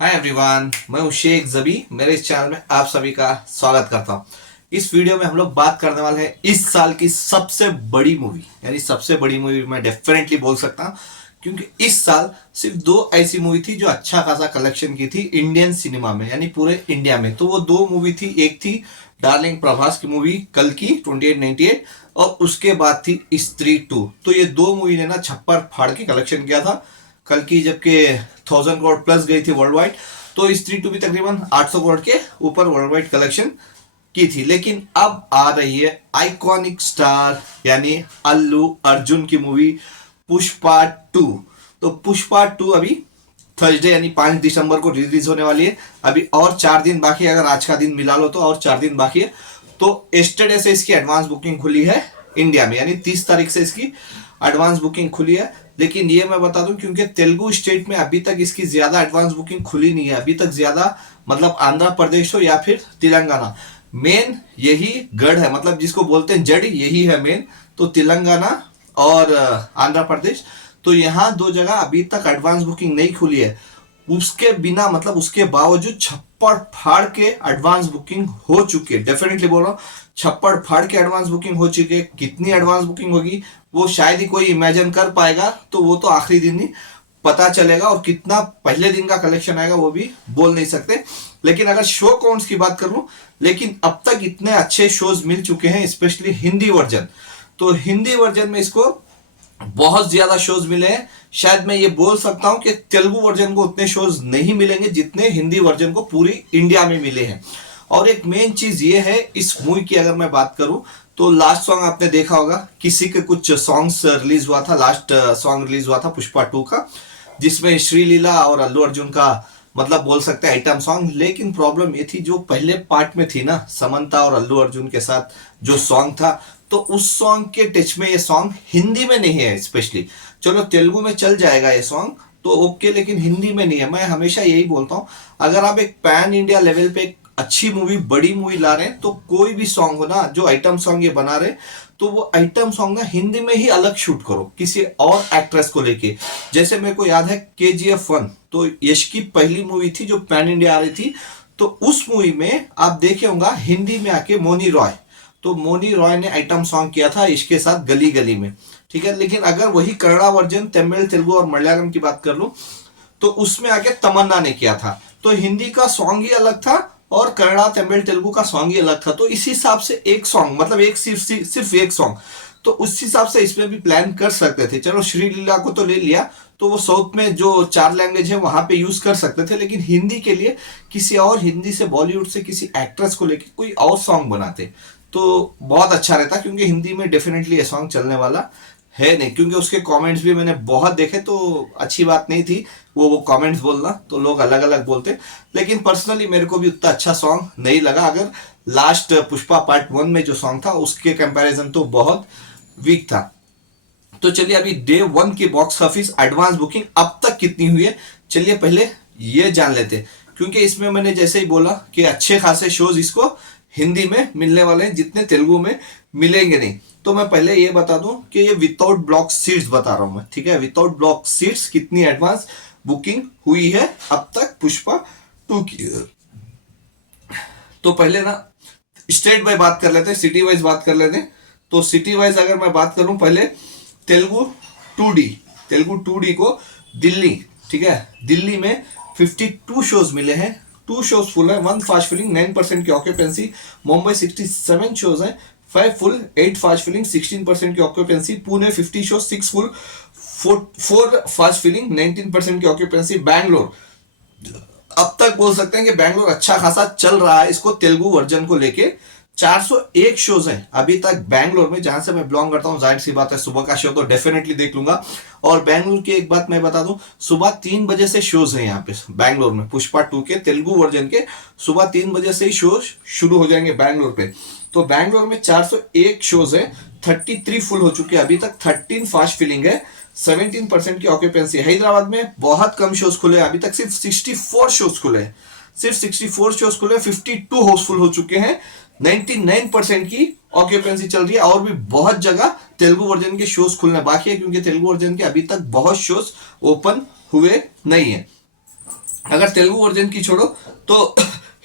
Hi everyone, मैं हूं शेख जबी। मेरे इस चैनल में आप सभी का स्वागत करता हूं। इस वीडियो में हम लोग बात करने वाले हैं इस साल की सबसे बड़ी मूवी, यानी सबसे बड़ी मूवी मैं डेफिनेटली बोल सकता हूं, क्योंकि इस साल सिर्फ दो ऐसी मूवी थी जो अच्छा खासा कलेक्शन की थी इंडियन सिनेमा में, यानी पूरे इंडिया में। तो वो दो मूवी थी, एक थी डार्लिंग प्रभास की मूवी कल की 2898, और उसके बाद थी स्त्री 2। तो ये दो मूवी ने ना छप्पर फाड़ के कलेक्शन किया था। कल की जबकि 1000 करोड़ प्लस गई थी वर्ल्ड वाइड, तो स्त्री 2 भी तकरीबन 800 करोड़ के ऊपर वर्ल्ड वाइड कलेक्शन की थी। लेकिन अब आ रही है आइकॉनिक स्टार यानी अल्लू अर्जुन की मूवी पुष्पा 2। तो पुष्पा 2 अभी थर्सडे यानी 5 दिसंबर को रिलीज होने वाली है। अभी और 4 दिन बाकी है, अगर आज का दिन मिला लो तो और 4 दिन बाकी है। तो एस्टरडे से इसकी एडवांस बुकिंग खुली है इंडिया में, यानी 30 तारीख से इसकी एडवांस बुकिंग खुली है। लेकिन ये मैं बता दूं, क्योंकि तेलुगु स्टेट में अभी तक इसकी ज्यादा एडवांस बुकिंग खुली नहीं है, अभी तक ज्यादा मतलब आंध्र प्रदेश हो या फिर तेलंगाना, मेन यही गढ़ है, मतलब जिसको बोलते हैं जड़ यही है मेन। तो तेलंगाना और आंध्र प्रदेश, तो यहाँ दो जगह अभी तक एडवांस बुकिंग नहीं खुली है। उसके बिना मतलब उसके बावजूद छप्पड़ फाड़ के एडवांस बुकिंग हो चुकी है। डेफिनेटली बोल रहा हूँ, छप्पड़ फाड़ के एडवांस बुकिंग हो चुकी है। कितनी एडवांस बुकिंग होगी वो शायद ही कोई इमेजिन कर पाएगा, तो वो तो आखिरी दिन ही पता चलेगा, और कितना पहले दिन का कलेक्शन आएगा वो भी बोल नहीं सकते। लेकिन अगर शो काउंट्स की बात करूं, लेकिन अब तक इतने अच्छे शोज मिल चुके हैं, स्पेशली हिंदी वर्जन। तो हिंदी वर्जन में इसको बहुत ज्यादा शोज मिले हैं। शायद मैं ये बोल सकता हूं कि तेलुगु वर्जन को उतने शोज नहीं मिलेंगे जितने हिंदी वर्जन को पूरी इंडिया में मिले हैं। और एक मेन चीज ये है इस मूवी की, अगर मैं बात करूं तो लास्ट सॉन्ग आपने देखा होगा, किसी के कुछ सॉन्ग्स रिलीज हुआ था, लास्ट सॉन्ग रिलीज हुआ था पुष्पा 2 का, जिसमें श्रीलीला और अल्लू अर्जुन का मतलब बोल सकते हैं आइटम सॉन्ग। लेकिन प्रॉब्लम ये थी, जो पहले पार्ट में थी ना समंता और अल्लू अर्जुन के साथ जो सॉन्ग था, तो उस सॉन्ग के टच में ये सॉन्ग हिंदी में नहीं है। स्पेशली चलो तेलुगु में चल जाएगा ये सॉन्ग तो ओके, लेकिन हिंदी में नहीं है। मैं हमेशा यही बोलता हूँ, अगर आप एक पैन इंडिया लेवल पे एक अच्छी मूवी, बड़ी मूवी ला रहे हैं, तो कोई भी सॉन्ग हो ना, जो आइटम सॉन्ग ये बना रहे, तो वो आइटम सॉन्ग ना हिंदी में ही अलग शूट करो किसी और एक्ट्रेस को लेके। जैसे मेरे को याद है KGF 1, तो यश की पहली मूवी थी जो पैन इंडिया आ रही थी। तो उस मूवी में आप देखे होंगे हिंदी में आके मोनी रॉय, तो मोनी रॉय ने आइटम सॉन्ग किया था इसके साथ गली गली में, ठीक है। लेकिन अगर वही कन्नड़ा वर्जन तमिल तेलुगु और मलयालम की बात कर लूं, तो उसमें आके तमन्ना ने किया था। तो हिंदी का सॉन्ग ही अलग था और कन्नड़ा तमिल तेलुगु का सॉन्ग ही अलग था। तो इस हिसाब से एक सॉन्ग मतलब एक सिर्फ एक सॉन्ग, तो उस हिसाब से इसमें भी प्लान कर सकते थे। चलो श्रीलीला को तो ले लिया, तो वो साउथ में जो 4 लैंग्वेज है वहां पे यूज कर सकते थे, लेकिन हिंदी के लिए किसी और हिंदी से बॉलीवुड से किसी एक्ट्रेस को लेके कोई और सॉन्ग बनाते तो बहुत अच्छा रहता, क्योंकि हिंदी में डेफिनेटली ये सॉन्ग चलने वाला है नहीं। क्योंकि उसके कमेंट्स भी मैंने बहुत देखे, तो अच्छी बात नहीं थी वो कमेंट्स बोलना, तो लोग अलग अलग बोलते। लेकिन पर्सनली मेरे को भी उतना अच्छा सॉन्ग नहीं लगा। अगर लास्ट पुष्पा पार्ट 1 में जो सॉन्ग था उसके कंपैरिजन तो बहुत वीक था। तो चलिए अभी डे 1 की बॉक्स ऑफिस एडवांस बुकिंग अब तक कितनी हुई है, चलिए पहले ये जान लेते। क्योंकि इसमें मैंने जैसे ही बोला कि अच्छे खासे शोज इसको हिंदी में मिलने वाले हैं, जितने तेलुगु में मिलेंगे नहीं। तो मैं पहले ये बता दूं कि ये विदाउट ब्लॉक सीट्स बता रहा हूं मैं, ठीक है। विदाउट ब्लॉक सीट्स कितनी एडवांस बुकिंग हुई है अब तक पुष्पा 2 की। तो पहले ना स्टेट बाय बात कर लेते हैं, सिटी वाइज बात कर लेते हैं। तो सिटी वाइज अगर मैं बात करूं, पहले तेलुगु 2D, तेलुगु 2D को दिल्ली, ठीक है, दिल्ली में 52 शोज मिले हैं। 2 शोज फुल है, 1 फास्ट फिलिंग, 9% की ऑक्यूपेंसी। मुंबई 67 शोज है, 5 फुल, 8 फास्ट फिलिंग, 16% की occupancy. Pune 50 shows, 6 full, 4 fast filling, 19% की ऑक्यूपेंसी। बैंगलोर अब तक बोल सकते हैं कि बैंगलोर अच्छा खासा चल रहा है इसको तेलुगु वर्जन को लेके। 401 शोज हैं अभी तक बैंगलोर में, जहां से मैं बिलोंग करता हूं। जाहिर सी बात है सुबह का शो तो डेफिनेटली देख लूंगा। और बैंगलोर की एक बात मैं बता दूं, सुबह 3 बजे से शोज हैं यहाँ पे बैंगलोर में। पुष्पा 2 के तेलुगु वर्जन के सुबह 3 बजे से ही शोज शुरू हो जाएंगे बैंगलोर पे। तो बैंगलोर में 401 शोज है, 33 फुल हो चुके हैं अभी तक, 13 फास्ट फिलिंग है, 17% की ऑक्यूपेंसी। हैदराबाद में बहुत कम शोज खुले, अभी तक सिर्फ 64 शोज खुले हैं, सिर्फ 64 शोज खुले, 52 हाउसफुल हो चुके हैं, 99% की ऑक्यूपेंसी चल रही है। और भी बहुत जगह तेलुगु वर्जन के शोज खुलने बाकी है, क्योंकि तेलुगु वर्जन के अभी तक बहुत शोज ओपन हुए नहीं है। अगर तेलुगु वर्जन की छोड़ो तो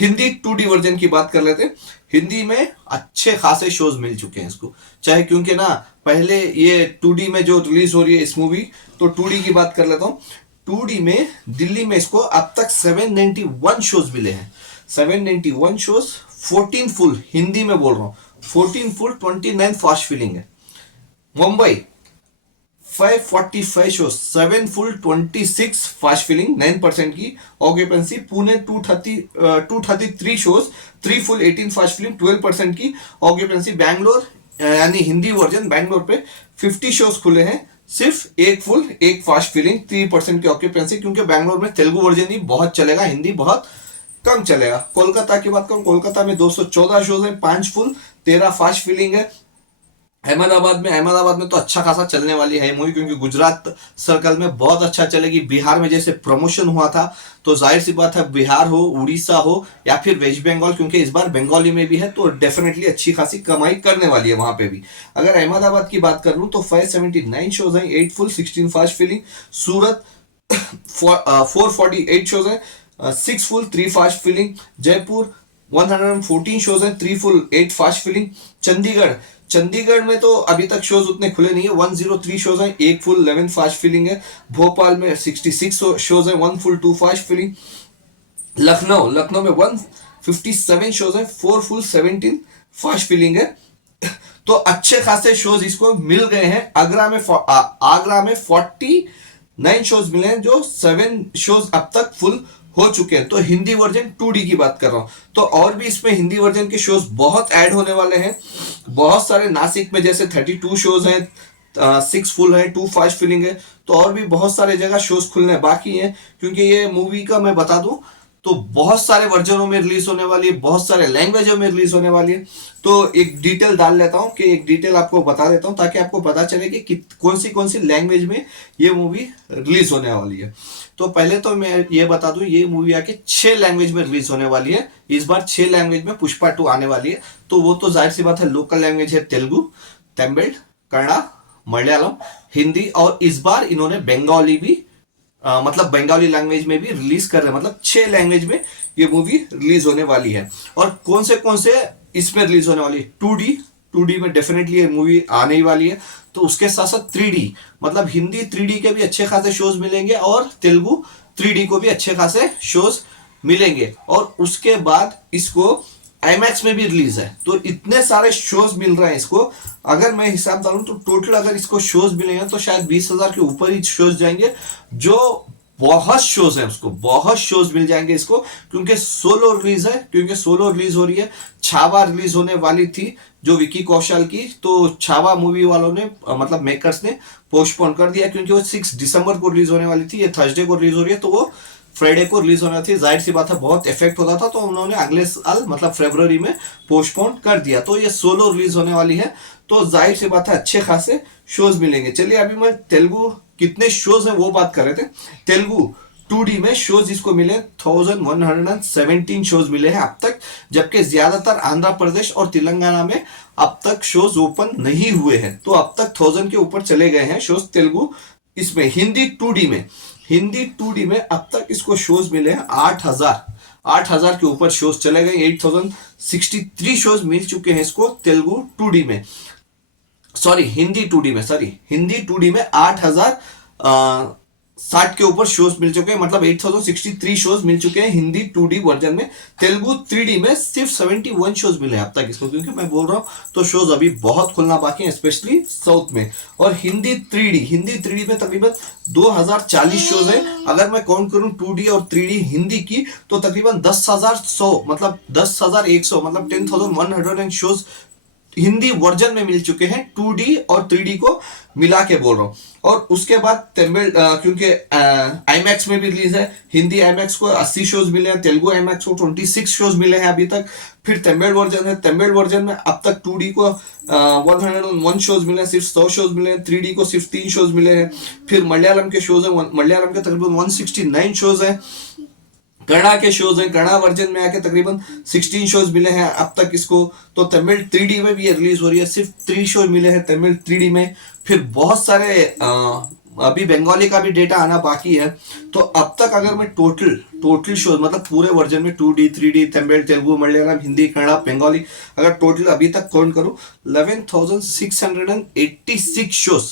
हिंदी 2D वर्जन की बात कर लेते हैं। हिंदी में अच्छे खासे शोज मिल चुके हैं इसको, चाहे क्योंकि ना पहले ये 2D में जो रिलीज हो रही है इस मूवी, तो 2D की बात कर लेता हूँ। 2D में दिल्ली में इसको अब तक 791 शोज मिले हैं, 791 शोज, 14 फुल, हिंदी में बोल रहा हूँ, 14 फुल, 29 फास्ट फिलिंग है। Mumbai 545 shows, 7 full, 26 fast filling, 9% की occupancy. Pune 233 shows, 3 full, 18 fast filling, 12% की ऑक्यूपेंसी। बैंगलोर यानी हिंदी वर्जन, बैंगलोर पे 50 शोज खुले हैं, सिर्फ 1 फुल, 1 फास्ट फिलिंग, 3% की ऑक्यूपेंसी, क्योंकि बैंगलोर में तेलुगु वर्जन ही बहुत चलेगा, हिंदी बहुत कम चलेगा। कोलकाता की बात करूं, कोलकाता में 214 शोज हैं, 5 फुल, 13 फास्ट फिलिंग है। अहमदाबाद में तो अच्छा खासा चलने वाली है मूवी, क्योंकि गुजरात सर्कल में बहुत अच्छा चलेगी। बिहार में जैसे प्रमोशन हुआ था, तो जाहिर सी बात है बिहार हो, उड़ीसा हो या फिर वेस्ट बंगाल, क्योंकि इस बार बंगाली में भी है, तो डेफिनेटली अच्छी खासी कमाई करने वाली है वहां पे भी। अगर अहमदाबाद की बात कर लूं तो 579 शोज हैं, 8 full, 16 fast filling. Surat 448 shows हैं, 6 full, 3 fast filling. Jaipur 114 shows हैं, 3 फुल, 8 फास्ट फिलिंग। चंडीगढ़ में तो अभी तक शोज उतने खुले नहीं है, 103 शोज हैं, 1 फुल, 11 फास्ट फिलिंग है। भोपाल में 66 शोज हैं, 1 फुल, 2 फास्ट फिलिंग। लखनऊ में 157 शोज हैं, 4 फुल, 17 फास्ट फिलिंग है। तो अच्छे खासे शोज इसको मिल गए हैं। आगरा में 49 शोज मिले हैं, जो 7 शोज अब तक फुल हो चुके हैं। तो हिंदी वर्जन 2D की बात कर रहा हूं, तो और भी इसमें हिंदी वर्जन के शोज बहुत ऐड होने वाले हैं, बहुत सारे। नासिक में जैसे 32 शोज हैं, 6 फुल है, 2 फास्ट फिलिंग है। तो और भी बहुत सारे जगह शोज खुलने बाकी हैं, क्योंकि ये मूवी का मैं बता दूं तो बहुत सारे वर्जनों में रिलीज होने वाली है, बहुत सारे लैंग्वेजों में रिलीज होने वाली है। तो एक डिटेल डाल लेता हूं, कि एक डिटेल आपको बता देता हूं, ताकि आपको पता चले कि कौन सी लैंग्वेज में ये मूवी रिलीज होने वाली है। तो पहले तो मैं ये बता दूं, ये मूवी आके 6 लैंग्वेज में रिलीज होने वाली है। इस बार 6 लैंग्वेज में पुष्पा 2 आने वाली है। तो वो तो जाहिर सी बात है, लोकल लैंग्वेज है तेलुगु, तमिल, कन्नड़ा, मलयालम, हिंदी, और इस बार इन्होंने बंगाली भी मतलब बंगाली लैंग्वेज में भी रिलीज कर रहे हैं। मतलब 6 लैंग्वेज में ये मूवी रिलीज होने वाली है। और कौन से इसमें रिलीज होने वाली है? 2D में डेफिनेटली ये मूवी आने ही वाली है। तो उसके साथ साथ 3D, मतलब हिंदी 3D के भी अच्छे खासे शोज मिलेंगे, और तेलुगु 3D को भी अच्छे खासे शोज मिलेंगे। और उसके बाद इसको IMAX में भी रिलीज है। तो इतने सारे शोज मिल रहे हैं इसको। अगर मैं हिसाब डालूं तो टोटल अगर इसको शोज मिलेंगे तो शायद 20,000 के ऊपर ही शोज जाएंगे, जो बहुत शोज है, उसको बहुत शोज मिल जाएंगे इसको, क्योंकि सोलो रिलीज है। क्योंकि सोलो रिलीज हो रही है, छावा रिलीज होने वाली थी जो विकी कौशल की, तो छावा मूवी वालों ने मतलब मेकर्स ने पोस्टपोन कर दिया, क्योंकि वो 6 दिसंबर को रिलीज होने वाली थी, ये थर्सडे को रिलीज हो रही है, तो वो फ्राइडे को रिलीज होना थी। जाहिर सी बात है बहुत इफेक्ट होता था, तो उन्होंने अगले साल मतलब फरवरी में पोस्टपोन कर दिया। तो ये सोलो रिलीज होने वाली है, तो जाहिर सी बात है अच्छे खासे शोज मिलेंगे। चलिए अभी मैं तेलुगु कितने शोज हैं वो बात कर रहे थे। तेलुगु 2D में शोज इसको मिले 1117 शोज मिले हैं अब तक, जबकि ज्यादातर आंध्र प्रदेश और तेलंगाना में अब तक शोज ओपन नहीं हुए हैं। तो अब तक 1000 के ऊपर चले गए हैं शोज तेलुगु इसमें। हिंदी 2D में अब तक इसको शोज मिले हैं 8,000 के ऊपर शोज चले गए। 8063 शोज मिल चुके हैं इसको तेलुगु 2D में, हिंदी 2D में 8,060 के ऊपर शोज मिल चुके हैं, मतलब 8063 शोज मिल चुके हैं हिंदी 2D वर्जन में। तेलुगु 3D में सिर्फ 71 शोज मिले अब तक इसको, क्योंकि मैं बोल रहा हूं तो शोज अभी बहुत खुलना बाकी है, स्पेशली साउथ में। और हिंदी 3D में तकरीबन 2040 शोज है। अगर मैं काउंट करूं 2D और 3D हिंदी की, तो तकरीबन 10,100 मतलब 10,100 मतलब 10,100 शोज हिंदी वर्जन में मिल चुके हैं, 2D और 3D को मिला के बोल रहा हूं। और उसके बाद तमिल, क्योंकि IMAX में भी रिलीज है, हिंदी IMAX को 80 शोज मिले हैं, तेलुगु IMAX को 26 शोज मिले हैं अभी तक। फिर तमिल वर्जन है, तमिल वर्जन में अब तक 2D को 101 शोज मिले हैं, सिर्फ 100 शोज मिले हैं। 3D को सिर्फ 3 शोज मिले हैं। फिर मलयालम के शोज है, मलयालम के तकरीबन 169 शोज हैं। कन्नड़ा के शोज हैं, कन्नड़ा वर्जन में आके तकरीबन 16 शोज मिले हैं अब तक इसको। तो तमिल 3D में भी ये रिलीज हो रही है, सिर्फ 3 शो मिले हैं तमिल 3D में। फिर बहुत सारे अभी बंगाली का भी डेटा आना बाकी है। तो अब तक अगर मैं टोटल शोज मतलब पूरे वर्जन में 2D 3D तमिल तेलुगु मलयालम हिंदी कन्नड़ा बंगाली अगर टोटल अभी तक काउंट करूं 11,686 शोज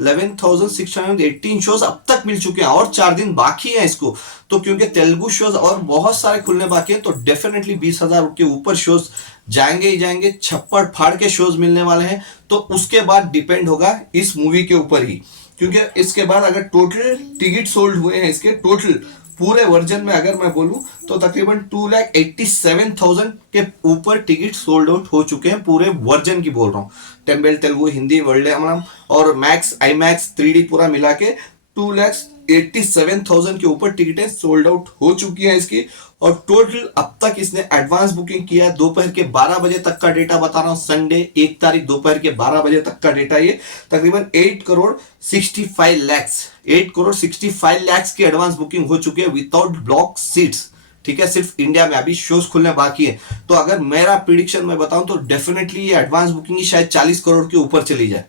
11,618 शोज अब तक मिल चुके हैं और 4 दिन बाकी है इसको। तो क्योंकि तेलुगु शोज और बहुत सारे खुलने बाकी हैं तो डेफिनेटली 20,000 के ऊपर शोज जाएंगे ही जाएंगे, छप्पड़ फाड़ के शोज मिलने वाले हैं। तो उसके बाद डिपेंड होगा इस मूवी के ऊपर ही, क्योंकि इसके बाद अगर टोटल टिकट सोल्ड हुए हैं इसके टोटल पूरे वर्जन में अगर मैं बोलूं तो तकरीबन 2,87,000 के ऊपर टिकट सोल्ड आउट हो चुके हैं पूरे वर्जन की बोल रहा हूँ, तमिल तेलुगु हिंदी मलयालम और मैक्स IMAX 3D पूरा मिला के 2,87,000 के ऊपर टिकटें सोल्ड आउट हो चुकी हैं इसकी। और टोटल अब तक इसने एडवांस बुकिंग किया दोपहर के 12 बजे तक का डेटा बता रहा हूं, संडे 1 तारीख दोपहर के 12 बजे तक का डेटा ये तकरीबन 8,65 लाख की एडवांस बुकिंग हो चुकी है विदाउट ब्लॉक सीट्स। ठीक है, सिर्फ इंडिया में अभी शोज खुलने बाकी है। तो अगर मेरा प्रिडिक्शन मैं बताऊं तो डेफिनेटली ये एडवांस बुकिंग ही शायद 40 करोड़ के ऊपर चली जाए,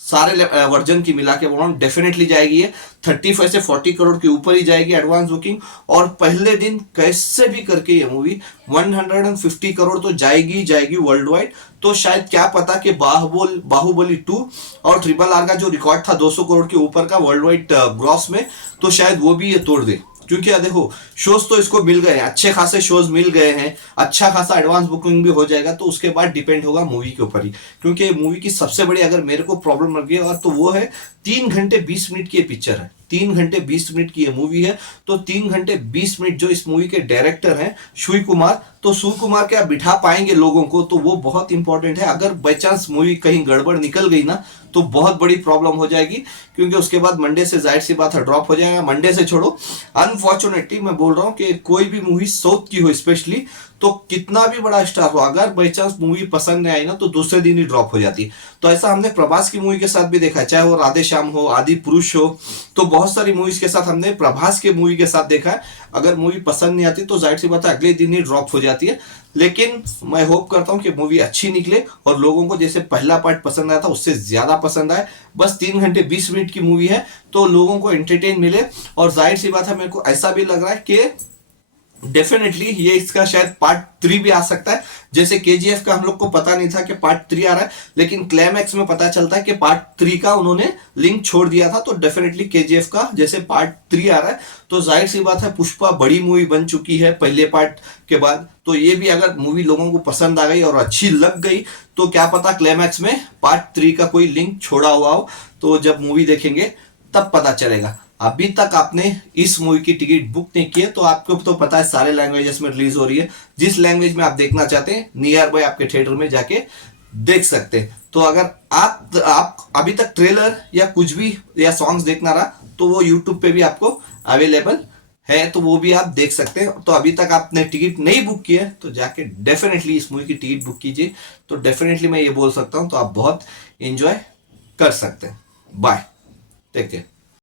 सारे वर्जन की मिला के बोल रहा हूं डेफिनेटली जाएगी ये 35 से 40 करोड़ के ऊपर ही जाएगी एडवांस बुकिंग। और पहले दिन कैसे भी करके ये मूवी 150 करोड़ तो जाएगी वर्ल्ड वाइड। तो शायद क्या पता कि बाहुबली 2 और RRR का जो रिकॉर्ड था 200 करोड़ के ऊपर का वर्ल्ड वाइड ग्रॉस में, तो शायद वो भी ये तोड़ दे। क्योंकि देखो शोज तो इसको मिल गए हैं, अच्छे खासे शोज मिल गए हैं, अच्छा खासा एडवांस बुकिंग भी हो जाएगा। तो उसके बाद डिपेंड होगा मूवी के ऊपर ही, क्योंकि मूवी की सबसे बड़ी अगर मेरे को प्रॉब्लम लग गई और तो वो है 3 घंटे 20 मिनट की ये पिक्चर है, 3 घंटे 20 मिनट की ये मूवी है। तो 3 घंटे 20 मिनट जो इस मूवी के डायरेक्टर हैं शिवकुमार, तो शिवकुमार क्या बिठा पाएंगे लोगों को, तो वो बहुत इंपॉर्टेंट है। अगर बाई चांस मूवी कहीं गड़बड़ निकल गई ना तो बहुत बड़ी प्रॉब्लम हो जाएगी, क्योंकि उसके बाद मंडे से जाहिर सी बात है ड्रॉप हो जाएगा। मंडे से छोड़ो, अनफॉर्चुनेटली मैं बोल रहा हूं कि कोई भी मूवी साउथ की हो स्पेशली, तो कितना भी बड़ा स्टार हो अगर बाई चांस मूवी पसंद नहीं आई ना तो दूसरे दिन ही ड्रॉप हो जाती है। तो ऐसा हमने प्रभास की मूवी के साथ भी देखा है, चाहे वो राधे श्याम हो, आदि पुरुष हो, तो बहुत सारी मूवीज के साथ हमने प्रभास के मूवी के साथ देखा है। अगर मूवी पसंद नहीं आती तो जाहिर सी बात है अगले दिन ही ड्रॉप हो जाती है। लेकिन मैं होप करता हूं कि मूवी अच्छी निकले और लोगों को जैसे पहला पार्ट पसंद आया था उससे ज्यादा पसंद आए। बस 3 घंटे 20 मिनट की मूवी है तो लोगों को एंटरटेन मिले। और जाहिर सी बात है मेरे को ऐसा भी लग रहा है कि डेफिनेटली ये इसका शायद पार्ट 3 भी आ सकता है। जैसे KGF का हम लोग को पता नहीं था कि पार्ट 3 आ रहा है, लेकिन क्लाइमैक्स में पता चलता है कि पार्ट 3 का उन्होंने लिंक छोड़ दिया था। तो डेफिनेटली KGF का जैसे पार्ट 3 आ रहा है, तो जाहिर सी बात है पुष्पा बड़ी मूवी बन चुकी है पहले पार्ट के बाद। तो ये भी अगर मूवी लोगों को पसंद आ गई और अच्छी लग गई तो क्या पता क्लाइमैक्स में पार्ट 3 का कोई लिंक छोड़ा हुआ हो, तो जब मूवी देखेंगे तब पता चलेगा। अभी तक आपने इस मूवी की टिकट बुक नहीं की है तो आपको तो पता है सारे लैंग्वेजेस में रिलीज हो रही है। जिस लैंग्वेज में आप देखना चाहते हैं नियर बाय आपके थिएटर में जाके देख सकते हैं। तो अगर आप अभी तक ट्रेलर या कुछ भी या सॉन्ग्स देखना रहा तो वो यूट्यूब पे भी आपको अवेलेबल है, तो वो भी आप देख सकते हैं। तो अभी तक आपने टिकट नहीं बुक की है तो जाके डेफिनेटली इस मूवी की टिकट बुक कीजिए। तो डेफिनेटली मैं ये बोल सकता हूँ तो आप बहुत एंजॉय कर सकते हैं। Bye, take care.